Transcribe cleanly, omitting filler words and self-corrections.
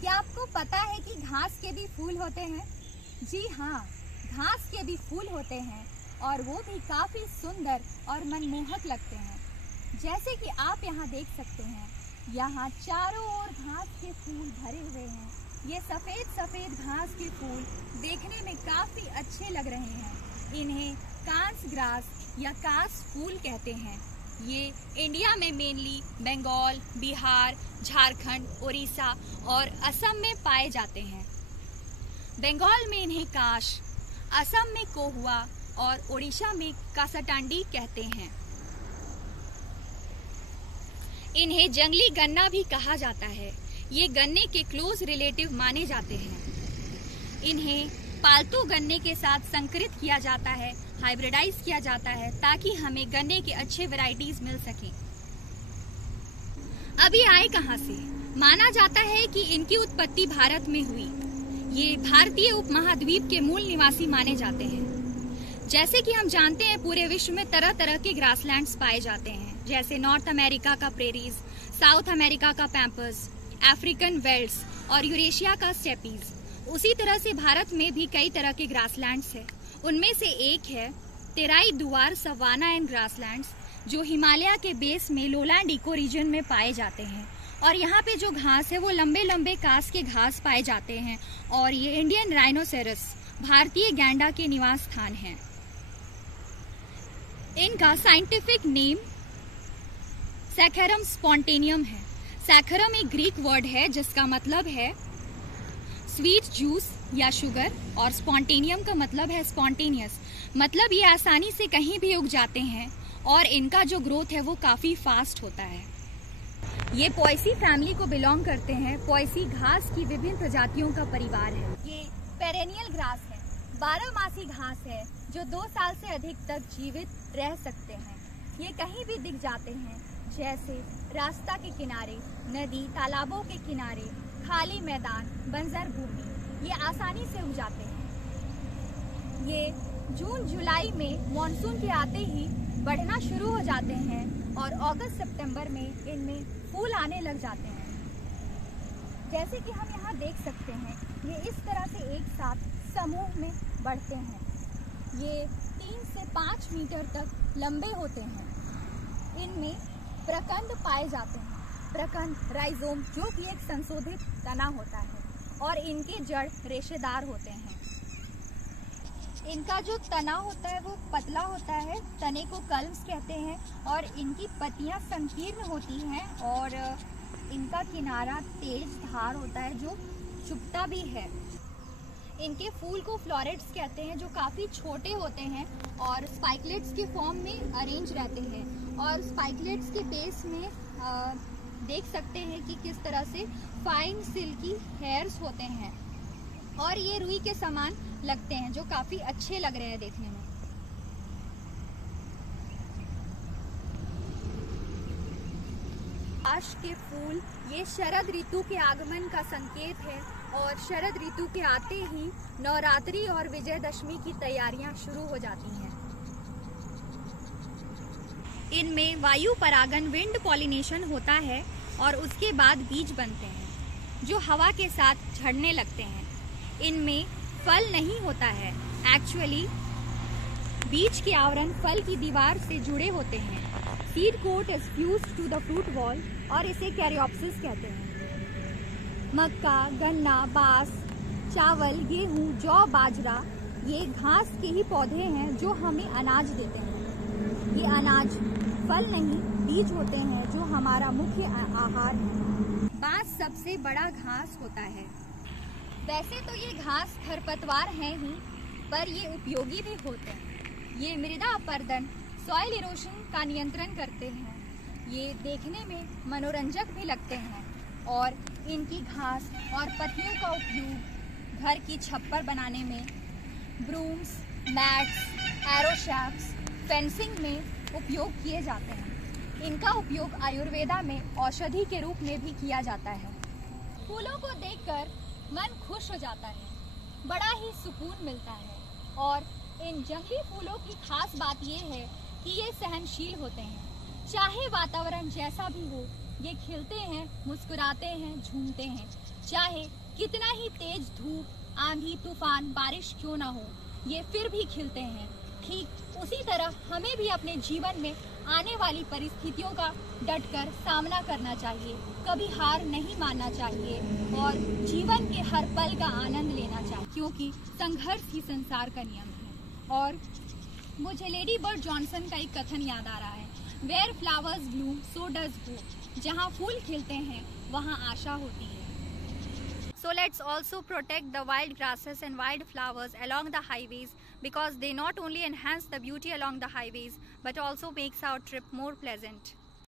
क्या आपको पता है कि घास के भी फूल होते हैं? जी हाँ, घास के भी फूल होते हैं और वो भी काफी सुंदर और मनमोहक लगते हैं। जैसे कि आप यहाँ देख सकते हैं, यहाँ चारों ओर घास के फूल भरे हुए हैं। ये सफेद सफेद घास के फूल देखने में काफी अच्छे लग रहे हैं। इन्हें कांस ग्रास या कांस फूल कहते हैं। ये इंडिया में मेनली बंगाल, बिहार, झारखंड, उड़ीसा और असम में पाए जाते हैं। बंगाल में इन्हें काश, असम में कोहुआ और उड़ीसा में कासाटांडी कहते हैं। इन्हें जंगली गन्ना भी कहा जाता है। ये गन्ने के क्लोज रिलेटिव माने जाते हैं। इन्हें पालतू गन्ने के साथ संकरित किया जाता है, हाइब्रिडाइज किया जाता है ताकि हमें गन्ने के अच्छे वैरायटीज मिल सकें। अभी आए कहां से? माना जाता है कि इनकी उत्पत्ति भारत में हुई। ये भारतीय उपमहाद्वीप के मूल निवासी माने जाते हैं। जैसे कि हम जानते हैं, पूरे विश्व में तरह तरह के ग्रासलैंड्स पाए जाते हैं, जैसे नॉर्थ अमेरिका का प्रेरीज, साउथ अमेरिका का पैम्पर्स, अफ्रीकन वेल्ड्स और यूरेशिया का स्टेपीज। उसी तरह से भारत में भी कई तरह के ग्रासलैंड्स हैं। उनमें से एक है तेराई दुआर सवाना एंड ग्रासलैंड्स, जो हिमालय के बेस में लोलैंड इको रीजन में पाए जाते हैं। और यहाँ पे जो घास है वो लंबे लंबे कास के घास पाए जाते हैं। और ये इंडियन राइनोसेरस, भारतीय गैंडा के निवास स्थान है। इनका साइंटिफिक नेम सैकरम स्पॉन्टेनियम है। सैकरम एक ग्रीक वर्ड है जिसका मतलब है स्वीट जूस या शुगर, और स्पॉन्टेनियम का मतलब है स्पॉन्टेनियस। मतलब ये आसानी से कहीं भी उग जाते हैं और इनका जो ग्रोथ है वो काफी फास्ट होता है। ये पॉयसी फैमिली को बिलोंग करते हैं। पॉयसी घास की विभिन्न प्रजातियों का परिवार है। ये पेरेनियल ग्रास है, 12मासी घास है जो 2 साल से अधिक तक जीवित रह सकते हैं। ये कहीं भी दिख जाते हैं, जैसे रास्ता के किनारे, नदी, तालाबों के किनारे, खाली मैदान, बंजर भूमि। ये आसानी से उग जाते हैं। ये जून जुलाई में मानसून के आते ही बढ़ना शुरू हो जाते हैं और अगस्त सितंबर में इनमें फूल आने लग जाते हैं। जैसे कि हम यहाँ देख सकते हैं, ये इस तरह से एक साथ समूह में बढ़ते हैं। ये 3 से 5 मीटर तक लंबे होते हैं। इनमें प्रकंद पाए जाते हैं। प्रकंद राइजोम, जो कि एक संशोधित तना होता है, और इनके जड़ रेशेदार होते हैं। इनका जो तना होता है वो पतला होता है, तने को कल्म्स कहते हैं, और इनकी पत्तियां संकीर्ण होती हैं और इनका किनारा तेज धार होता है जो चुभता भी है। इनके फूल को फ्लोरेट्स कहते हैं, जो काफ़ी छोटे होते हैं और स्पाइकलेट्स के फॉर्म में अरेंज रहते हैं। और स्पाइकलेट्स के बेस में देख सकते हैं कि किस तरह से फाइन सिल्की हेयर्स होते हैं, और ये रुई के समान लगते हैं, जो काफी अच्छे लग रहे हैं देखने में। आश के फूल ये शरद ऋतु के आगमन का संकेत है, और शरद ऋतु के आते ही नवरात्रि और विजयदशमी की तैयारियां शुरू हो जाती हैं। इनमें वायु परागन, विंड पॉलिनेशन होता है, और उसके बाद बीज बनते हैं जो हवा के साथ झड़ने लगते हैं। इनमें फल नहीं होता है। एक्चुअली बीज के आवरण फल की दीवार से जुड़े होते हैं। Seed coat is fused to the fruit wall, और इसे कैरियोप्सिस कहते हैं। मक्का, गन्ना, बांस, चावल, गेहूं, जौ, बाजरा ये घास के ही पौधे हैं जो हमें अनाज देते हैं। ये अनाज फल नहीं, बीज होते हैं जो हमारा मुख्य आहार है। बांस सबसे बड़ा घास होता है। वैसे तो ये घास खरपतवार है ही, पर ये उपयोगी भी होते हैं। ये मृदा अपर्दन, सॉइल इरोशन का नियंत्रण करते हैं। ये देखने में मनोरंजक भी लगते हैं, और इनकी घास और पत्तियों का उपयोग घर की छप्पर बनाने में, ब्रूम्स, मैट्स, एरोशैफ्ट्स, फेंसिंग में उपयोग किए जाते हैं। इनका उपयोग आयुर्वेदा में औषधि के रूप में भी किया जाता है। फूलों को देखकर मन खुश हो जाता है, बड़ा ही सुकून मिलता है। और इन जंगली फूलों की खास बात यह है कि ये सहनशील होते हैं। चाहे वातावरण जैसा भी हो, ये खिलते हैं, मुस्कुराते हैं, झूमते हैं। चाहे कितना ही तेज धूप, आंधी, तूफान, बारिश क्यों ना हो, ये फिर भी खिलते हैं। ठीक उसी तरह हमें भी अपने जीवन में आने वाली परिस्थितियों का डटकर सामना करना चाहिए, कभी हार नहीं मानना चाहिए और जीवन के हर पल का आनंद लेना चाहिए, क्योंकि संघर्ष ही संसार का नियम है। और मुझे लेडी बर्ड जॉनसन का एक कथन याद आ रहा है, where flowers bloom so does hope, जहाँ फूल खिलते हैं वहाँ आशा होती है। So let's also protect the wild grasses and wild flowers along the highways, because they not only enhance the beauty along the highways but also makes our trip more pleasant.